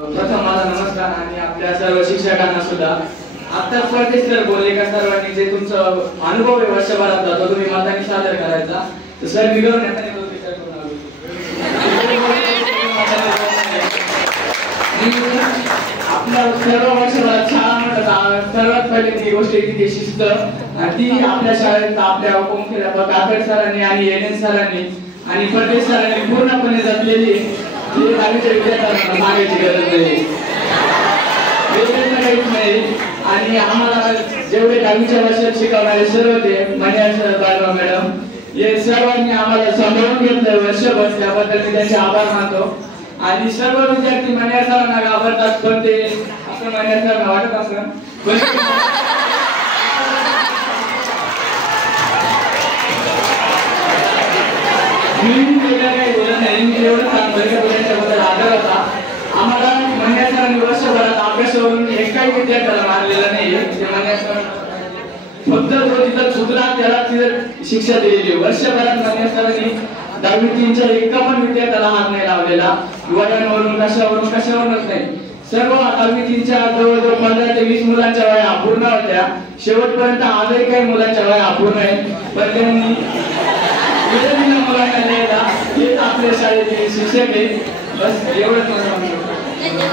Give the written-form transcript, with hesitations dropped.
प्रथम माझा नमस्कार आणि आपल्या सर्व शिक्षकांना सुद्धा. आता परदेश सर बोलले का सर्वांनी जे तुमचं अनुभव आहे वर्षभरातला तो तुम्ही मतांनी सादर करायचा. तर सर मिळवून विचार करून आपल्या सर्व वर्षभरात शाळा म्हणतात सर्वात पहिले ती गोष्ट किती शिस्त ती आपल्या शाळेत आपल्या उपमुख्याध्यापक काकड सरांनी आणि एन सरांनी आणि परदेश सरांनी पूर्णपणे जपलेली दहावीच्या विद्यार्थ्यांना सांगायची गरज नाही. आणि आम्हाला जेवढे दहावीच्या वर्षात शिकवणारे सर्व ते मनियार सर बाळराव मॅडम हे सर्वांनी आम्हाला सांभाळून घेतलं वर्षभर त्याबद्दल मी त्यांचे आभार मानतो. आणि सर्व विद्यार्थी मनियार सरांना घाबरतात पण ते असं मनियार सरांना वाटत असं आम्हाला मनियार सरांनी वर्षभरात अभ्यासावरून एकाही विद्यार्थ्याला मारलेलं नाही. फक्त जो तिथं चुकला त्याला तिथं शिक्षा दिलेली. वर्षभरात मनियार सरांनी 10वी-3च्या एका पण विद्यार्थ्याला हात नाही लावलेला. वयावरून कशावरूनच नाही. सर्व 10वी-3च्या जवळजवळ 15 ते 20 मुलांच्या वया अपूर्ण होत्या. शेवटपर्यंत आजही काही मुलांच्या वया अपूर्ण आहेत पण त्यांनी मुलांना लिहायला हेच आपल्या शाळेचे शिक्षक आहे. बस एवढंच मला